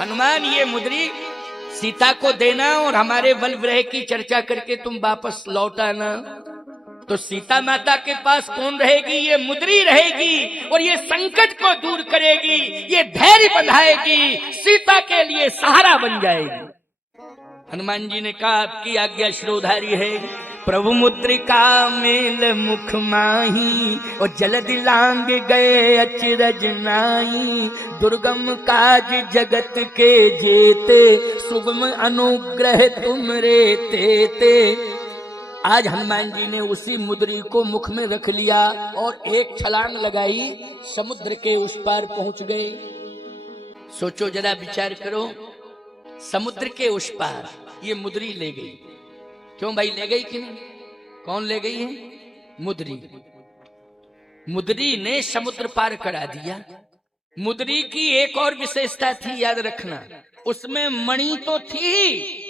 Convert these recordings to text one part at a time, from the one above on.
हनुमान ये मुद्री सीता को देना और हमारे बल विरह की चर्चा करके तुम वापस लौट आना। तो सीता माता के पास कौन रहेगी? ये मुद्री रहेगी और ये संकट को दूर करेगी, ये धैर्य बंधाएगी, सीता के लिए सहारा बन जाएगी। हनुमान जी ने कहा आपकी आज्ञा शिरोधारी है। प्रभु मुद्रिका मेल मुख माही और जलदि लांग गए अचरज नाई। दुर्गम काज जगत के जेते सुगम अनुग्रह तुम रे तेते। आज हनुमान जी ने उसी मुद्री को मुख में रख लिया और एक छलांग लगाई, समुद्र के उस पार पहुंच गए। सोचो जरा, विचार करो, समुद्र के उस पार ये मुद्री ले गई। क्यों भाई ले गई कि नहीं? कौन ले गई है? मुद्री। मुद्री ने समुद्र पार करा दिया। मुद्री की एक और विशेषता थी, याद रखना, उसमें मणि तो थी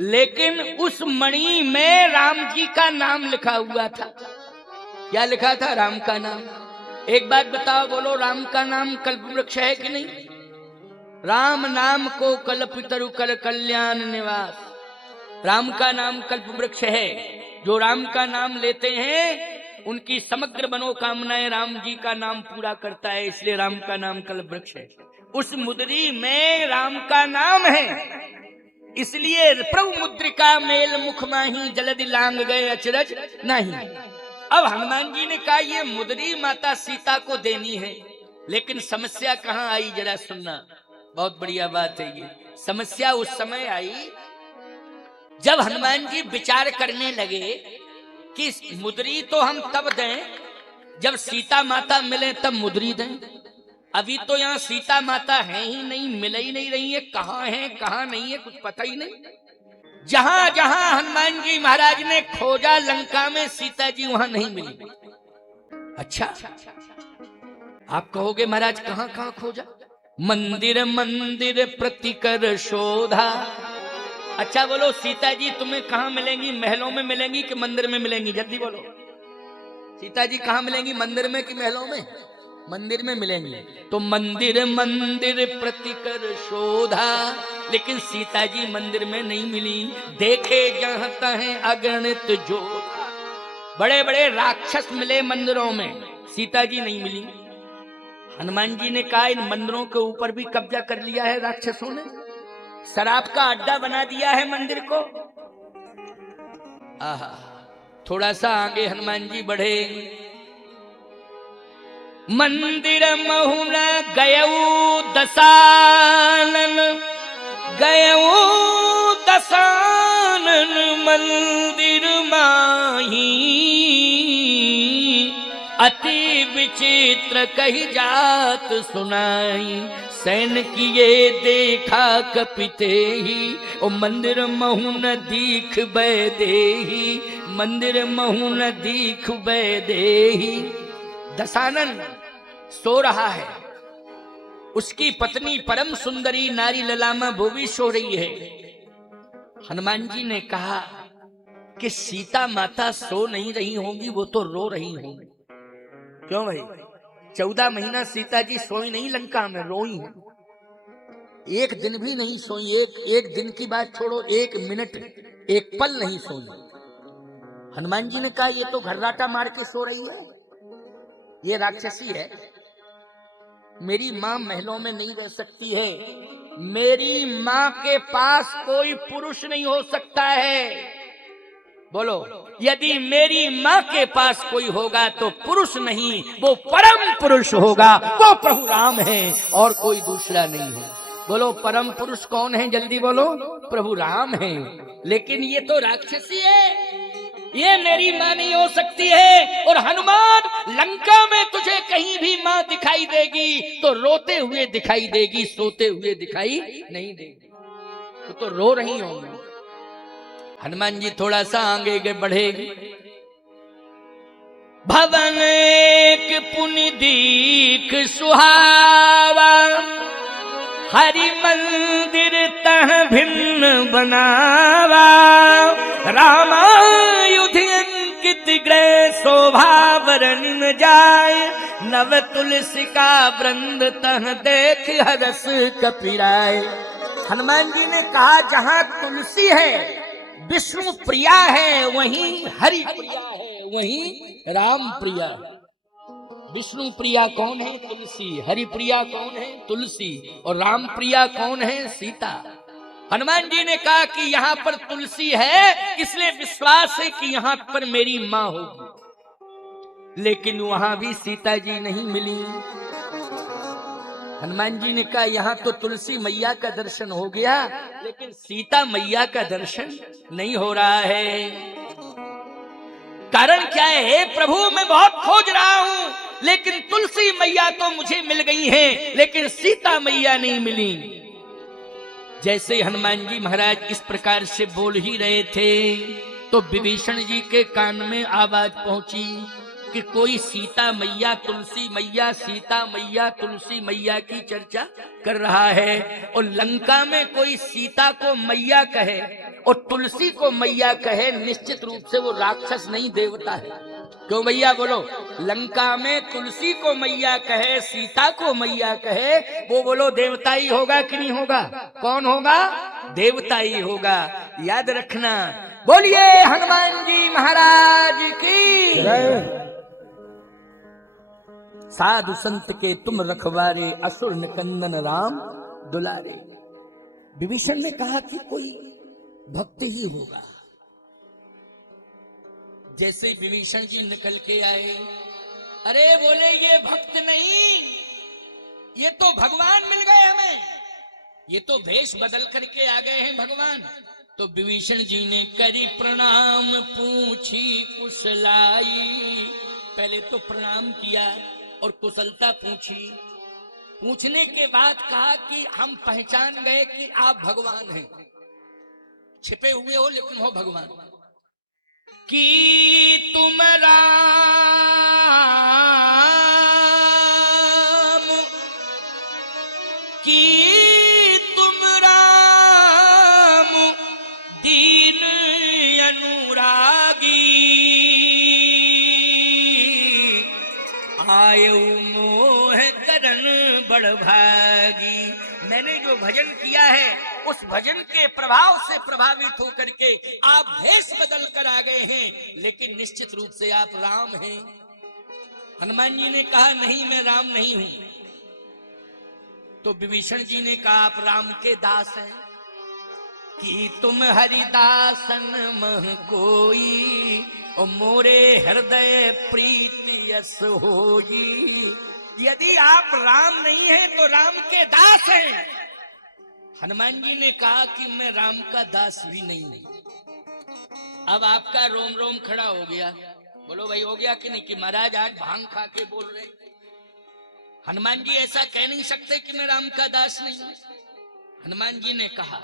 लेकिन उस मणि में राम जी का नाम लिखा हुआ था। क्या लिखा था? राम का नाम। एक बात बताओ, बोलो, राम का नाम कल्प वृक्ष है कि नहीं? राम नाम को कल्पितरु कर कल्याण निवास। राम का नाम कल्प वृक्ष है। जो राम का नाम लेते हैं उनकी समग्र मनोकामनाएं राम जी का नाम पूरा करता है, इसलिए राम का नाम कल्प वृक्ष है। उस मुद्री में राम का नाम है, इसलिए प्रभु मुद्रिका मेल मुख माही जलदि लांग गए अचरज नहीं। अब हनुमान जी ने कहा ये मुद्री माता सीता को देनी है, लेकिन समस्या कहां आई जरा सुनना, बहुत बढ़िया बात है ये। समस्या उस समय आई जब हनुमान जी विचार करने लगे कि मुद्री तो हम तब दें जब सीता माता मिले, तब मुद्री दें। अभी तो यहाँ सीता माता है ही नहीं, मिल ही नहीं रही है, कहाँ है कहाँ नहीं है कुछ पता ही नहीं। जहां जहां हनुमान जी महाराज ने खोजा लंका में सीता जी वहां नहीं मिली। अच्छा, आप कहोगे महाराज कहां कहां खोजा? मंदिर मंदिर प्रतिकर शोधा। अच्छा बोलो, सीता जी तुम्हें कहां मिलेंगी? महलों में मिलेंगी कि मंदिर में मिलेंगी? जल्दी बोलो, सीता जी कहां मिलेंगी? मंदिर में कि महलों में? मंदिर में मिलेंगी। तो मंदिर मंदिर प्रतिकर शोधा, लेकिन सीता जी मंदिर में नहीं मिली। देखे जहां तहां अगणित जो, बड़े बड़े राक्षस मिले मंदिरों में, सीता जी नहीं मिली। हनुमान जी ने कहा इन मंदिरों के ऊपर भी कब्जा कर लिया है राक्षसों ने, शराब का अड्डा बना दिया है मंदिर को। आहा, थोड़ा सा आगे हनुमान जी बढ़े। मंदिर महुन गयऊ दसानन, गयऊ दसानन मंदिर माही। अति विचित्र कही जात सुनाई, सैन किए देखा कपिते ही। ओ मंदिर महुन दीख बैदेही, मंदिर महुन दीख बैदेही। दसानन सो रहा है, उसकी पत्नी परम सुंदरी नारी ललामा भोवी सो रही है। हनुमान जी ने कहा कि सीता माता सो नहीं रही होंगी, वो तो रो रही होंगी। क्यों भाई? 14 महीना सीता जी सोई नहीं लंका में, रोई है। एक दिन भी नहीं सोई, एक दिन की बात छोड़ो, एक मिनट एक पल नहीं सोई। हनुमान जी ने कहा ये तो घर्राटा मार के सो रही है, ये राक्षसी है। मेरी माँ महलों में नहीं रह सकती है, मेरी माँ के पास कोई पुरुष नहीं हो सकता है। बोलो, यदि मेरी माँ के पास कोई होगा तो पुरुष नहीं, वो परम पुरुष होगा, वो प्रभु राम है और कोई दूसरा नहीं है। बोलो, परम पुरुष कौन है? जल्दी बोलो, प्रभु राम है। लेकिन ये तो राक्षसी है, ये मेरी माँ नहीं हो सकती है। और हनुमान, लंका में तुझे कहीं भी माँ दिखाई देगी तो रोते हुए दिखाई देगी, सोते हुए दिखाई नहीं देगी। तो रो रही होंगी। हनुमान जी थोड़ा सा आगे बढ़े। भवन एक पुनि दीख सुहावा, हरि मंदिर तह भिन्न बनावा। रामायुध अंकित ग्रह शोभावरण न जाए, नव तुलसी का वृंद तह देख हरस कपिराए। हनुमान जी ने कहा जहां तुलसी है, विष्णु प्रिया है, वहीं हरि प्रिया है, वहीं राम प्रिया है। विष्णु प्रिया कौन है? तुलसी। हरि प्रिया कौन है? तुलसी। और राम प्रिया कौन है? सीता। हनुमान जी ने कहा कि यहाँ पर तुलसी है, इसलिए विश्वास है कि यहाँ पर मेरी माँ होगी। लेकिन वहां भी सीता जी नहीं मिली। हनुमान जी ने कहा यहाँ तो तुलसी मैया का दर्शन हो गया, लेकिन सीता मैया का दर्शन नहीं हो रहा है। कारण क्या है? प्रभु मैं बहुत खोज रहा हूं, लेकिन तुलसी मैया तो मुझे मिल गई हैं, लेकिन सीता मैया नहीं मिली। जैसे हनुमान जी महाराज इस प्रकार से बोल ही रहे थे, तो विभीषण जी के कान में आवाज पहुंची कि कोई सीता मैया तुलसी मैया सीता मैया तुलसी मैया की चर्चा कर रहा है। और लंका में कोई सीता को मैया कहे और तुलसी को मैया कहे, निश्चित रूप से वो राक्षस नहीं देवता है। क्यों भैया बोलो? लंका में तुलसी को मैया कहे, सीता को मैया कहे, वो बोलो देवता ही होगा कि नहीं होगा? कौन होगा? देवता ही होगा। याद रखना। बोलिए हनुमान जी महाराज की जय। साधु संत के तुम रखवारे, असुर निकंदन राम दुलारे। विभीषण ने कहा कि कोई भक्त ही होगा। जैसे विभीषण जी निकल के आए, अरे बोले ये भक्त नहीं, ये तो भगवान मिल गए हमें, ये तो भेष बदल करके आ गए हैं भगवान। तो विभीषण जी ने करी प्रणाम पूछी कुशलाई। पहले तो प्रणाम किया और कुशलता पूछी। पूछने के बाद कहा कि हम पहचान गए कि आप भगवान हैं, छिपे हुए हो लेकिन हो भगवान। कि तुम राम कि तुम राम दीन अनुरागी, आयु मोह करन बड़भागी। मैंने जो भजन किया है उस भजन के प्रभाव से प्रभावित होकर के आप भेष बदल कर आ गए हैं, लेकिन निश्चित रूप से आप राम हैं। हनुमान जी ने कहा नहीं, मैं राम नहीं हूं। तो विभीषण जी ने कहा आप राम के दास हैं। कि तुम हरिदासन मह कोई, और मोरे हृदय प्रीति यस होई। यदि आप राम नहीं हैं तो राम के दास हैं। हनुमान जी ने कहा कि मैं राम का दास भी नहीं हूं। अब आपका रोम रोम खड़ा हो गया। बोलो भाई हो गया कि नहीं? कि महाराज आज भांग खा के बोल रहे। हनुमान जी ऐसा कह नहीं सकते कि मैं राम का दास नहीं हूं। हनुमान जी ने कहा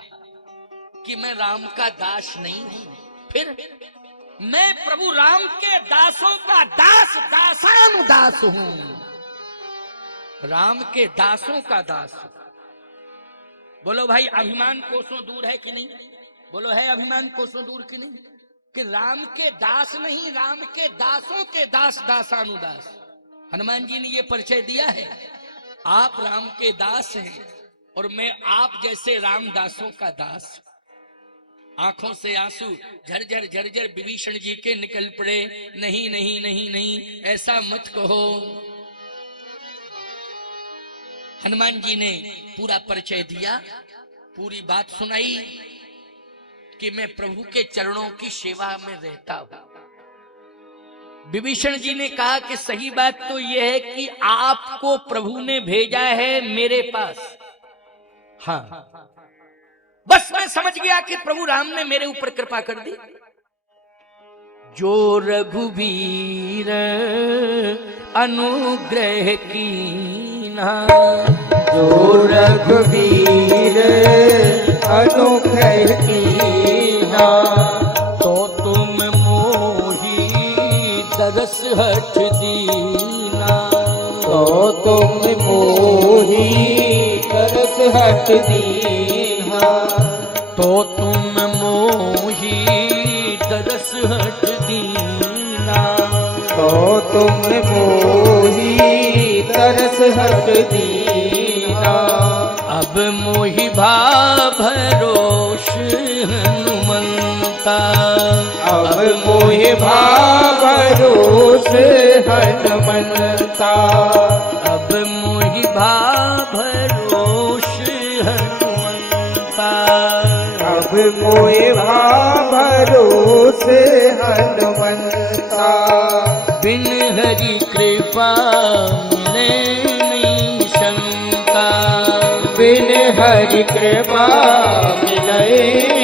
कि मैं राम का दास नहीं हूं, फिर मैं प्रभु राम के दासों का दास, दासानुदास हूं। राम के दासों का दास। बोलो भाई अभिमान कोसों दूर है कि नहीं? बोलो है अभिमान कोसों दूर कि नहीं? कि राम के दास नहीं, राम के दासों के दास, दासानुदास। हनुमान जी ने ये परिचय दिया है, आप राम के दास हैं और मैं आप जैसे राम दासों का दास। आंखों से आंसू झरझर झरझर विभीषण जी के निकल पड़े। नहीं नहीं नहीं नहीं, ऐसा मत कहो। हनुमान जी ने पूरा परिचय दिया, पूरी बात सुनाई कि मैं प्रभु के चरणों की सेवा में रहता हूं। विभीषण जी ने कहा कि सही बात तो यह है कि आपको प्रभु ने भेजा है मेरे पास। हाँ, बस मैं समझ गया कि प्रभु राम ने मेरे ऊपर कृपा कर दी। जो रघुवीर अनुग्रह कीना, जो रघुवीर अनुग्रह कीना, तो तुम मोही तरस हठ दीना। तो तुम मोही तरस हठ दीना। तो तुम मोही तरस हठ दीना। तुम मोही तरस हट दीना। अब मोहि भरोस हनुमंता। अब मोहि भरोस हनुमंता। अब मोहि भरोस हनुमंता। अब मोहि भरोस हनुमंता। बिन हरि कृपा मिले नहीं शंका। बिन हरि कृपा मिले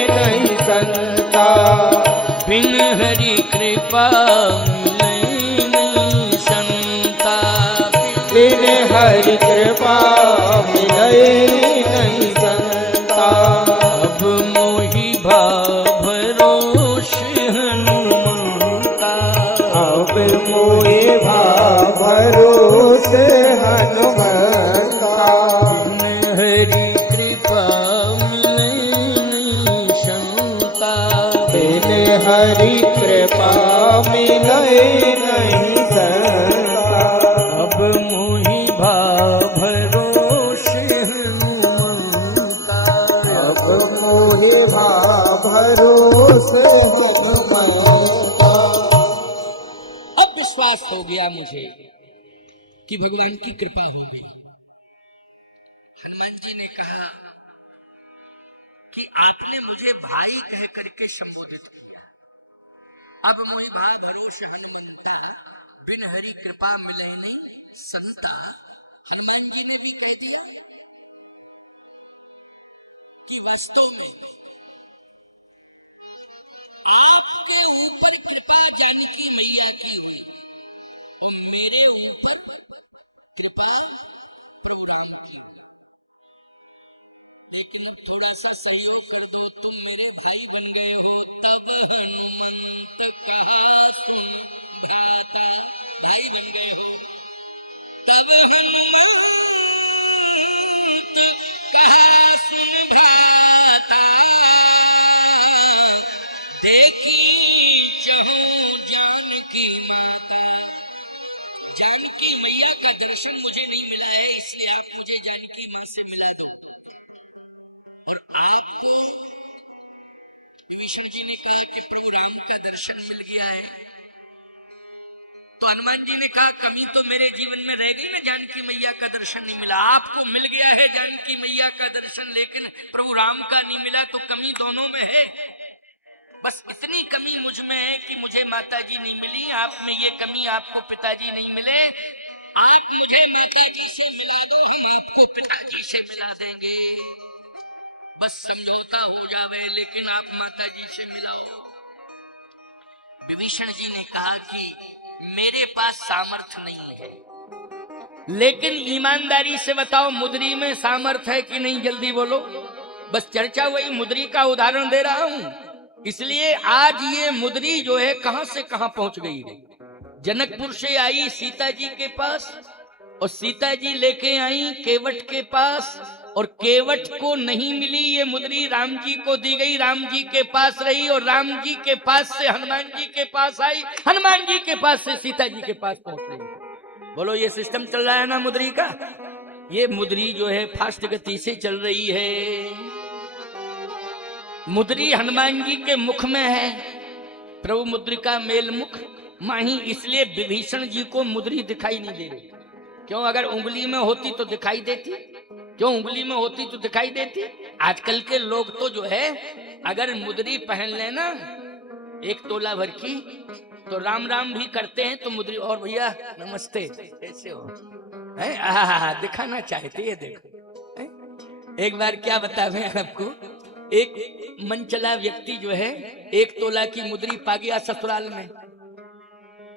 नहीं संता। बिन हरि कृपा मिले नहीं शंका। बिन हरि कृपा मिले नहीं संता। अब मोहि भरोस हनुमंता। अब मोहि भरोस हनुमंता। बिन हरि कृपा मिले नहीं शंका। बिन हरि कृपा मिले नहीं संता। अब मोहि भरोस हनुमंता। अब मोहि भरोस हनुमंता। अब विश्वास हो गया मुझे कि भगवान की कृपा हो गई। हनुमान जी ने कहा कि आपने मुझे भाई कह करके संबोधित किया। अब मोहि भरोस हनुमंता। बिन हरि कृपा मिले नहीं संता। हनुमान जी ने भी कह दिया कि वास्तव में आपके ऊपर कृपा जानकी मैया की और मेरे ऊपर कृपा प्रभु राम की। लेकिन अब थोड़ा सा सहयोग कर दो, तुम मेरे भाई बन गए हो। तब हनुमंत कहा सुन भ्राता। भाई बन गए हो। तब हनुमंत कहा सुन भ्राता। देखी जहूं जानकी माता। जानकी मैया का दर्शन मुझे नहीं मिला है, इसलिए आप मुझे जानकी मां से मिला दो। और आपको विष्णु जी ने कहा कि प्रभु राम का दर्शन मिल गया है। तो हनुमान जी ने कहा कमी तो मेरे जीवन में रह गई ना, जानकी मैया का दर्शन नहीं मिला। आपको मिल गया है जानकी मैया का दर्शन, लेकिन प्रभु राम का नहीं मिला, तो कमी दोनों में है। बस इतनी कमी मुझ में है कि मुझे माता जी नहीं मिली, आप में ये कमी आपको पिताजी नहीं मिले। आप मुझे माता जी से मिला दो, हम आपको पिताजी से मिला देंगे। बस समझौता हो जावे, लेकिन आप माता जी से मिलाओ। विभीषण जी ने कहा कि मेरे पास सामर्थ्य नहीं है, लेकिन ईमानदारी से बताओ मुद्री में सामर्थ्य है कि नहीं, जल्दी बोलो। बस चर्चा वही मुद्री का उदाहरण दे रहा हूं। इसलिए आज ये मुद्री जो है कहां से कहां पहुंच गई है। जनकपुर से आई सीता जी के पास, और सीता जी लेके आई केवट के पास, और केवट को नहीं मिली ये मुद्री, राम जी को दी गई, राम जी के पास रही, और राम जी के पास से हनुमान जी के पास आई, हनुमान जी के पास से सीता जी के पास पहुंच रही। बोलो ये सिस्टम चल रहा है ना मुद्री का। ये मुद्री जो है फास्ट गति से चल रही है। मुद्री हनुमान जी के मुख में है, प्रभु मुद्रिका मेल मुख माही, इसलिए विभीषण जी को मुद्री दिखाई नहीं दे रही। क्यों? अगर उंगली में होती तो दिखाई देती। क्यों? उंगली में होती तो दिखाई देती। आजकल के लोग तो जो है अगर मुद्री पहन लेना 1 तोला भर की तो राम राम भी करते हैं, तो मुद्री, और भैया नमस्ते, कैसे हो, दिखाना चाहते हैं। देखो एक बार क्या बता मैं आपको, एक मनचला व्यक्ति जो है 1 तोला की मुद्री पा गया ससुराल में।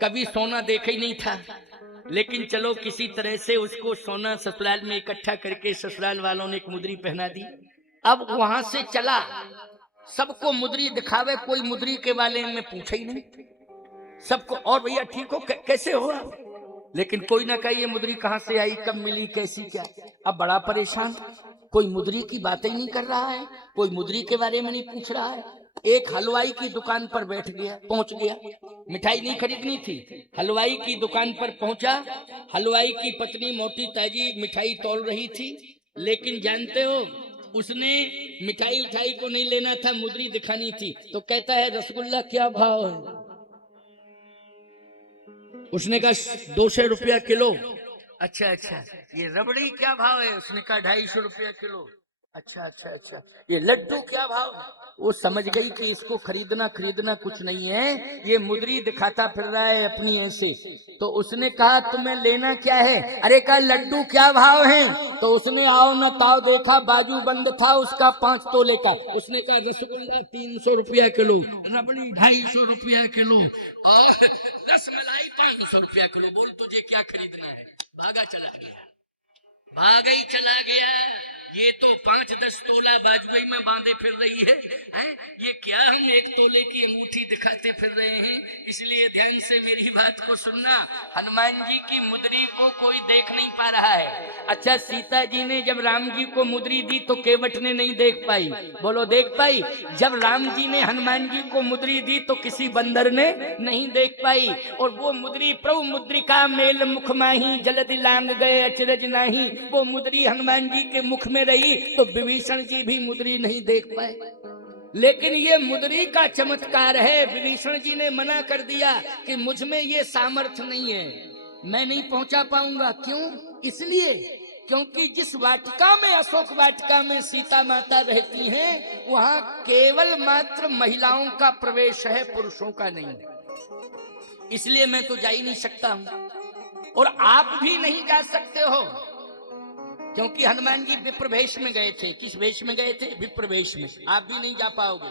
कभी सोना देखा ही नहीं था, लेकिन चलो किसी तरह से उसको सोना ससुराल में इकट्ठा करके ससुराल वालों ने एक मुद्री पहना दी। अब वहां से चला, सबको मुद्री दिखावे, कोई मुद्री के बारे में पूछे ही नहीं सबको। और भैया ठीक हो, कैसे हो आप? लेकिन कोई ना कहे ये मुद्री कहां से आई, कब मिली, कैसी, क्या। अब बड़ा परेशान, कोई मुद्री की बातें नहीं कर रहा है, कोई मुद्री के बारे में नहीं पूछ रहा है। एक हलवाई की दुकान पर बैठ गया, पहुंच गया, मिठाई नहीं खरीदनी थी, हलवाई की दुकान पर पहुंचा। हलवाई की पत्नी मोटी ताजी मिठाई तौल रही थी, लेकिन जानते हो उसने मिठाई उठाई को नहीं लेना था, मुद्री दिखानी थी। तो कहता है रसगुल्ला क्या भाव है? उसने कहा 200 रुपया किलो। अच्छा अच्छा, ये रबड़ी क्या भाव है? उसने कहा 250 रुपया किलो। अच्छा अच्छा अच्छा, ये लड्डू क्या भाव है? वो समझ गई कि इसको खरीदना खरीदना कुछ नहीं है, ये मुद्री दिखाता फिर रहा है अपनी ऐसे। तो उसने कहा तुम्हें लेना क्या है? अरे कहा लड्डू क्या भाव है? तो उसने आओ न ताव देखा, बाजू बंद था उसका 5 तोले का। उसने कहा रसगुल्ला 300 रुपया किलो, रबड़ी 250 रुपया किलो और रसमलाई 500 रुपया किलो। बोल तुझे क्या खरीदना है? भागा चला गया, भागा ही चला गया। ये तो 5-10 तोला बाजू में बांधे फिर रही है, हैं? ये क्या हम 1 तोले की अंगूठी दिखाते फिर रहे हैं? इसलिए ध्यान से मेरी बात को सुनना, हनुमान जी की मुद्री को कोई देख नहीं पा रहा है। अच्छा, सीता जी ने जब राम जी को मुद्री दी तो केवट ने नहीं देख पाई। बोलो देख पाई? जब राम जी ने हनुमान जी को मुद्री दी तो किसी बंदर ने नहीं देख पाई। और वो मुद्री प्रभु मुद्रिका मेल मुख माही, जलदि लांग गए अचरज नाही। वो मुद्री हनुमान जी के मुख में रही तो विभीषण जी भी मुद्री नहीं देख पाए। लेकिन ये मुद्री का चमत्कार है। विभीषण जी ने मना कर दिया कि मुझ में ये सामर्थ्य नहीं है, मैं नहीं पहुंचा पाऊंगा। क्यों? इसलिए क्योंकि जिस वाटिका में, अशोक वाटिका में सीता माता रहती हैं, वहां केवल मात्र महिलाओं का प्रवेश है, पुरुषों का नहीं। इसलिए मैं तो जा ही नहीं सकता हूं और आप भी नहीं जा सकते हो, क्योंकि हनुमान जी विप्र वेश में गए थे। किस वेश में गए थे? विप्र वेश में। आप भी नहीं जा पाओगे,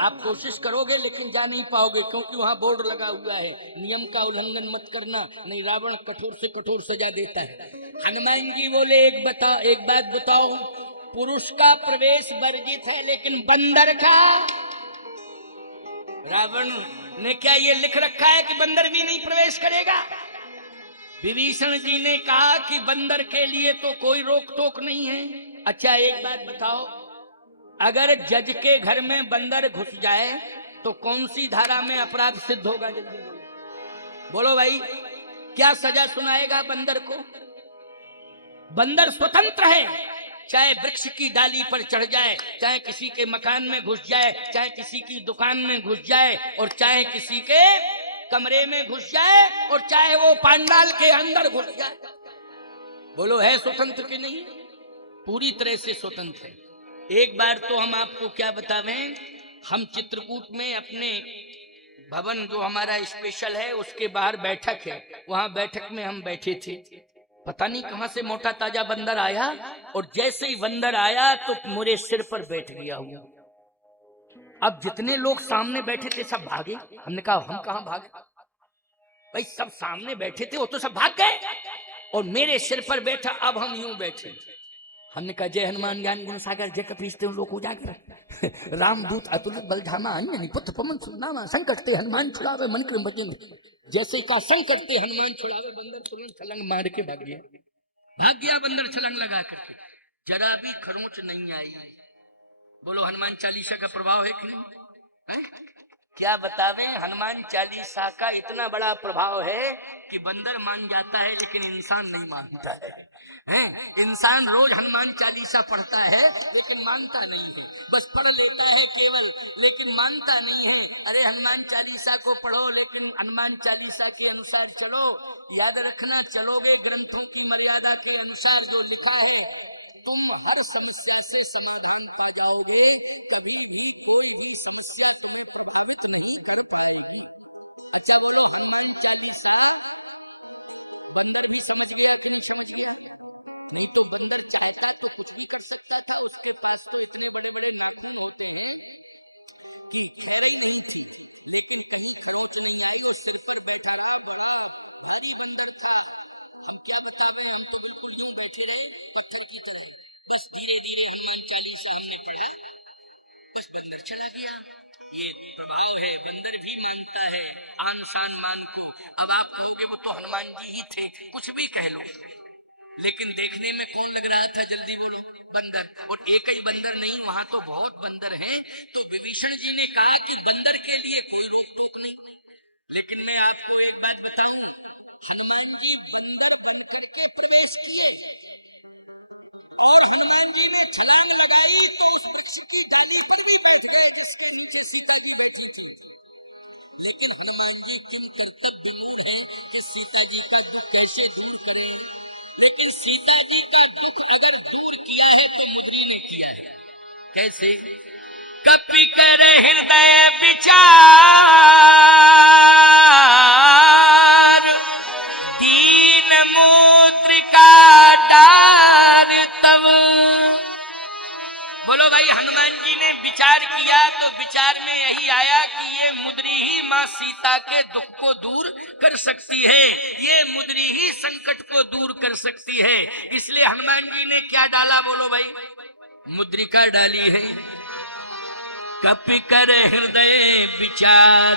आप कोशिश करोगे लेकिन जा नहीं पाओगे, क्योंकि वहां बोर्ड लगा हुआ है, नियम का उल्लंघन मत करना, नहीं रावण कठोर से कठोर सजा देता है। हनुमान जी बोले एक बात बताओ, पुरुष का प्रवेश वर्जित है लेकिन बंदर का? रावण ने क्या ये लिख रखा है कि बंदर भी नहीं प्रवेश करेगा? विभीषण जी ने कहा कि बंदर के लिए तो कोई रोक टोक नहीं है। अच्छा एक बात बताओ, अगर जज के घर में बंदर घुस जाए तो कौन सी धारा में अपराध सिद्ध होगा? जल्दी बोलो भाई, क्या सजा सुनाएगा बंदर को? बंदर स्वतंत्र है, चाहे वृक्ष की डाली पर चढ़ जाए, चाहे किसी के मकान में घुस जाए, चाहे किसी की दुकान में घुस जाए, और चाहे किसी के कमरे में घुस जाए, और चाहे वो पांडाल के अंदर घुस जाए। बोलो है स्वतंत्र कि नहीं? पूरी तरह से स्वतंत्र है। एक बार तो हम आपको क्या बतावें, हम चित्रकूट में अपने भवन जो हमारा स्पेशल है उसके बाहर बैठक है, वहां बैठक में हम बैठे थे। पता नहीं कहां से मोटा ताजा बंदर आया, और जैसे ही बंदर आया तो मेरे सिर पर बैठ गया हुआ। अब जितने लोग सामने बैठे थे सब भागे। हमने कहा हम कहां भागे भाई, सब सामने बैठे थे वो तो सब भाग गए, और मेरे सिर पर बैठा। अब हम यूं बैठे। हमने कहा जय हनुमान ज्ञान गुण सागर जय कपीस लोक उजागर रामदूत अतुलित बलधामा अन्य पुत्र पवन सुनामा संकट ते हनुमान छुड़ावे मन क्रम भजन। जैसे का संकट ते हनुमान छुड़ावे, बंदर तुरंत छलांग मार के भाग गया बंदर छलांग लगा करके, जरा भी खरोंच नहीं आई। बोलो हनुमान चालीसा का प्रभाव है कि नहीं है? क्या बतावें, हनुमान चालीसा का इतना बड़ा प्रभाव है कि बंदर मान जाता है लेकिन इंसान नहीं मानता है। इंसान रोज हनुमान चालीसा पढ़ता है लेकिन मानता नहीं है, बस पढ़ लेता है केवल, लेकिन मानता नहीं है। अरे हनुमान चालीसा को पढ़ो लेकिन हनुमान चालीसा के अनुसार चलो। याद रखना, चलोगे ग्रंथों की मर्यादा के अनुसार जो लिखा है, तुम हर समस्या से समाधान पा जाओगे, कभी भी कोई भी समस्या तुम्हें प्रभावित नहीं कर पाएगी। हनुमान जी ही थे, कुछ भी कह लो, लेकिन देखने में कौन लग रहा था, जल्दी बोलो? बंदर। और एक ही बंदर नहीं, वहां तो बहुत बंदर है। तो विभीषण जी ने कहा कि बंदर के लिए कोई रोक टोक नहीं, लेकिन मैं आपको एक बात बताऊं, हनुमान जी बंदर बन करके प्रवेश किए और हनुमान जी ने चला लेकिन सीता जी का दुख अगर दूर किया है तो मुद्री ने किया है। कैसे? कपि कर हृदय विचार, दीन मुद्रिका डार तब। बोलो भाई, हनुमान जी ने विचार किया तो विचार में यही आया कि ये मुद्री ही मां सीता के दुख को दूर कर सकती है, ये मुद्री ही संकट को दूर कर सकती है। इसलिए हनुमान जी ने क्या डाला? बोलो भाई, मुद्रिका डाली है। कपि कर हृदय विचार,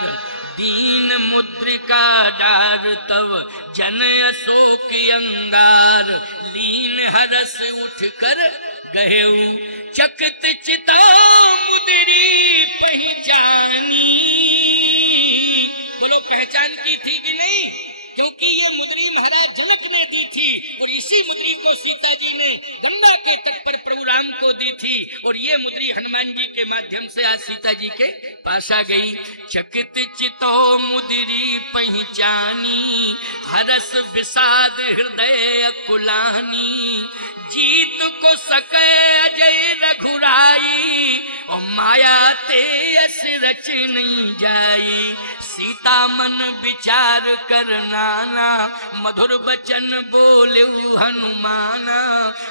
दीन मुद्रिका डार तब, जन अशोक अंगार, लीन हरस उठ कर गहेऊ, चकित चिता मुद्री पहचानी। बोलो, पहचान की थी कि नहीं? क्योंकि ये मुद्री महाराज जनक ने दी थी और इसी मुद्री को सीता जी ने गंगा के तट पर प्रभु राम को दी थी और ये मुद्री हनुमान जी के माध्यम से आज सीता जी के पास आ गई। चकित चितो मुद्री पहचानी, हरस विषाद हृदय अकुलानी, जीत को सके अजय रघुराई, और माया ते अस रच नहीं जाई। सीता मन विचार कर नाना, मधुर बचन बोले हनुमाना,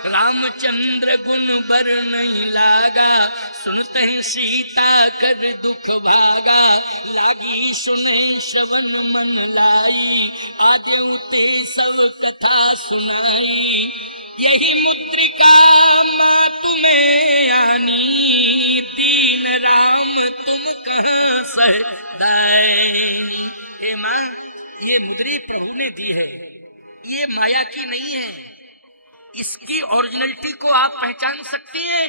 रामचंद्र गुण बर नहीं लागा, सुनते सीता कर दुख भागा, लागी सुने श्रवण मन लाई, आद्यु ते सब कथा सुनाई। यही मुद्रिका माँ तुम्हें आनी, दीन राम तुम कहाँ सहदाए। हे माँ, ये मुद्री प्रभु ने दी है, ये माया की नहीं है। इसकी ओरिजिनलिटी को आप पहचान सकती हैं,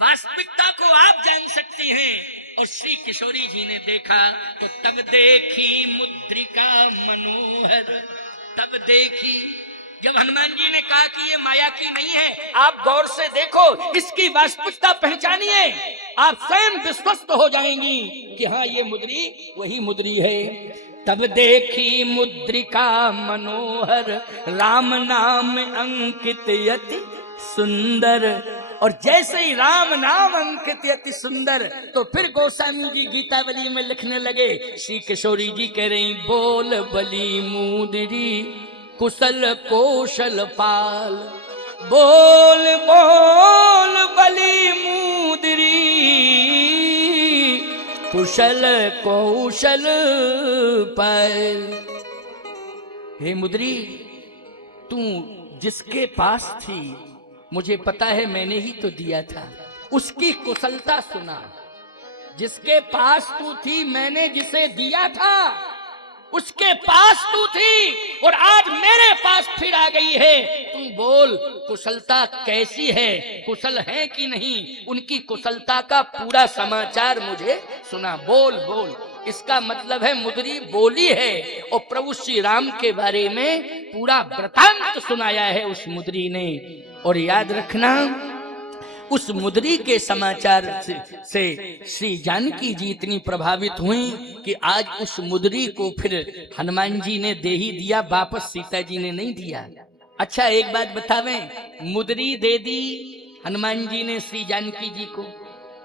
वास्तविकता को आप जान सकती हैं। और श्री किशोरी जी ने देखा तो तब देखी मुद्रिका मनोहर, तब देखी। जब हनुमान जी ने कहा कि ये माया की नहीं है, आप गौर से देखो, इसकी वास्तविकता पहचानिए, आप स्वयं विश्वस्त हो जाएंगी कि हाँ, ये मुद्री वही मुद्री है। तब देखी मुद्रिका मनोहर, राम नाम अंकित अति सुंदर। और जैसे ही राम नाम अंकित अति सुंदर, तो फिर गोस्वामी जी गीतावली में लिखने लगे। श्री किशोरी जी कह रही, बोल बली मुद्री कुशल कौशल पाल, बोल बोल बली मुद्री कुशल कौशल पाल। हे मुद्री, तू जिसके पास थी, मुझे पता है मैंने ही तो दिया था, उसकी कुशलता सुना। जिसके पास तू थी, मैंने जिसे दिया था, उसके पास तू थी और आज मेरे पास फिर आ गई है। तू बोल, कुशलता कैसी है, कुशल है कि नहीं? उनकी कुशलता का पूरा समाचार मुझे सुना। बोल बोल, इसका मतलब है मुद्री बोली है और प्रभु श्री राम के बारे में पूरा वृतांत सुनाया है उस मुद्री ने। और याद रखना, उस मुद्री के समाचार से श्री जानकी जी इतनी प्रभावित हुई कि आज उस मुद्री को फिर हनुमान जी ने दे ही दिया, वापस सीता जी ने नहीं दिया। अच्छा, एक बात बतावें, मुद्री दे दी हनुमान जी ने श्री जानकी जी को,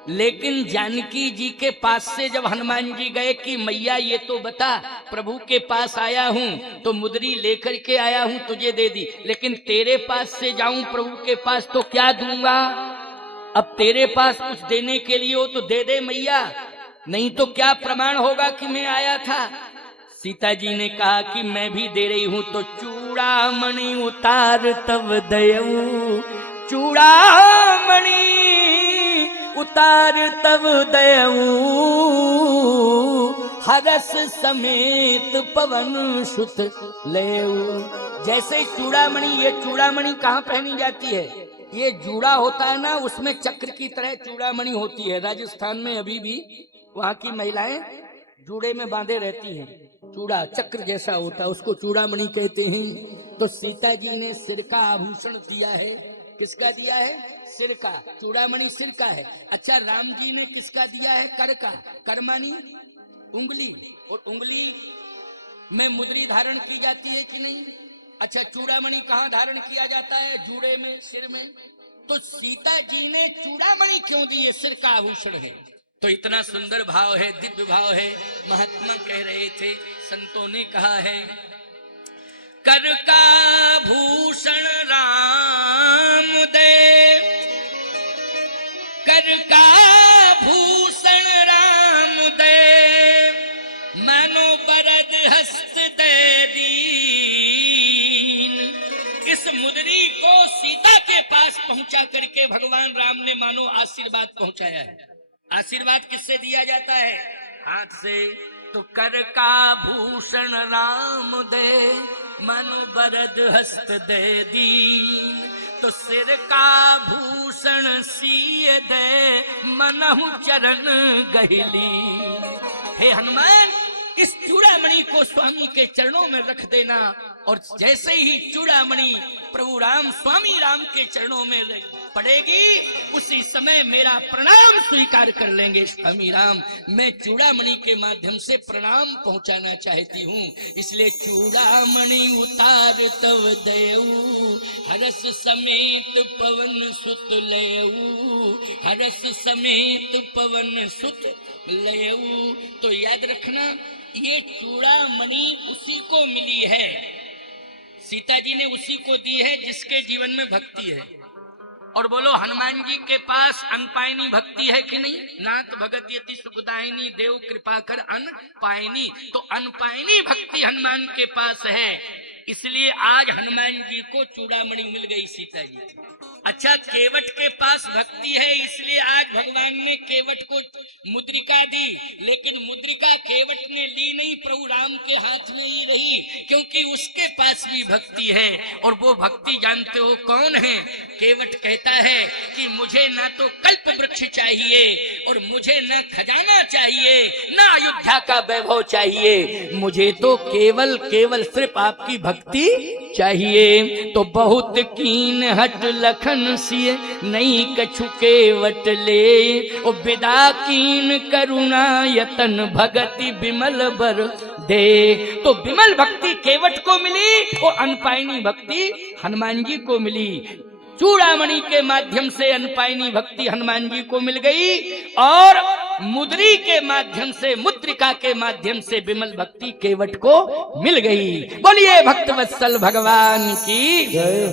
लेकिन जानकी जी के पास से जब हनुमान जी गए कि मैया ये तो बता, प्रभु के पास आया हूँ तो मुद्री लेकर के आया हूँ, तुझे दे दी, लेकिन तेरे पास से जाऊं प्रभु के पास तो क्या दूंगा? अब तेरे पास कुछ देने के लिए हो तो दे दे मैया, नहीं तो क्या प्रमाण होगा कि मैं आया था? सीता जी ने कहा कि मैं भी दे रही हूं, तो चूड़ामणि उतार तब दयऊ, चूड़ामणि उतार तब दयऊ, हरस समेत पवन सुत लेऊ। जैसे चूड़ामणि, ये चूड़ामणि कहाँ पहनी जाती है? ये जूड़ा होता है ना, उसमें चक्र की तरह चूड़ामणि होती है। राजस्थान में अभी भी वहाँ की महिलाएं जूड़े में बांधे रहती हैं, चूड़ा चक्र जैसा होता है, उसको चूड़ामणि कहते हैं। तो सीता जी ने सिर का आभूषण दिया है। किसका दिया है? सिर का। चूड़ामणि सिर का है। अच्छा, राम जी ने किसका दिया है? कर का। कर मानी उंगली, और उंगली में मुद्री धारण की जाती है कि नहीं? अच्छा, चूड़ामणि कहाँ धारण किया जाता है? जूड़े में, सिर में। तो सीता जी ने चूड़ामणि क्यों दी? ये सिर का आभूषण है। तो इतना सुंदर भाव है, दिव्य भाव है। महात्मा कह रहे थे, संतों ने कहा है, कर का भूषण राम दे, कर का भूषण राम दे, मानो बरद हस्त दे दीन। इस मुद्री को सीता के पास पहुंचा करके भगवान राम ने मानो आशीर्वाद पहुंचाया है। आशीर्वाद किससे दिया जाता है? हाथ से। तो कर का भूषण राम दे, मानो बरद हस्त दे दीन। तो सिर का भूषण सिए दे, मनहु चरण गहिली। हे हनुमान, इस चूड़ामणि को स्वामी के चरणों में रख देना, और जैसे ही चूड़ामणि प्रभु राम, स्वामी राम के चरणों में पड़ेगी, उसी समय मेरा प्रणाम स्वीकार कर लेंगे। स्वामी राम, मैं चूड़ामणि के माध्यम से प्रणाम पहुंचाना चाहती हूँ, इसलिए चूड़ामणि उतार तव देऊ, हरस समेत पवन सुत लेऊ, हरस समेत पवन सुत लेऊ। तो याद रखना, ये चूड़ामणि उसी को मिली है, सीता जी ने उसी को दी है जिसके जीवन में भक्ति है। और बोलो, हनुमान जी के पास अनपायनी भक्ति है कि नहीं? नाथ भगत यति सुखदायिनी, देव कृपा कर अनपायनी। तो अनपायनी भक्ति हनुमान के पास है, इसलिए आज हनुमान जी को चूड़ामणि मिल गई सीता जी। अच्छा, केवट के पास भक्ति है, इसलिए आज भगवान ने केवट को मुद्रिका दी, लेकिन मुद्रिका केवट ने ली नहीं, प्रभु राम के हाथ में ही रही, क्योंकि उसके पास भी भक्ति है। और वो भक्ति जानते हो कौन है? केवट कहता है कि मुझे ना तो कल्प वृक्ष चाहिए, और मुझे ना खजाना चाहिए, ना अयोध्या का वैभव चाहिए, मुझे तो केवल केवल सिर्फ आपकी भक्ति चाहिए। तो बहुत कीन हट लखन सिए, नहीं कछु केवट ले, ओ विदा कीन करुणा यतन भगति बिमल बर दे। तो बिमल भक्ति केवट को मिली, और अनपायनी भक्ति हनुमान जी को मिली। चूड़ामणि के माध्यम से अनपायनी भक्ति हनुमान जी को मिल गई, और मुद्री के माध्यम से, मुद्रिका के माध्यम से विमल भक्ति केवट को मिल गई। बोलिए भक्त वत्सल भगवान की जय।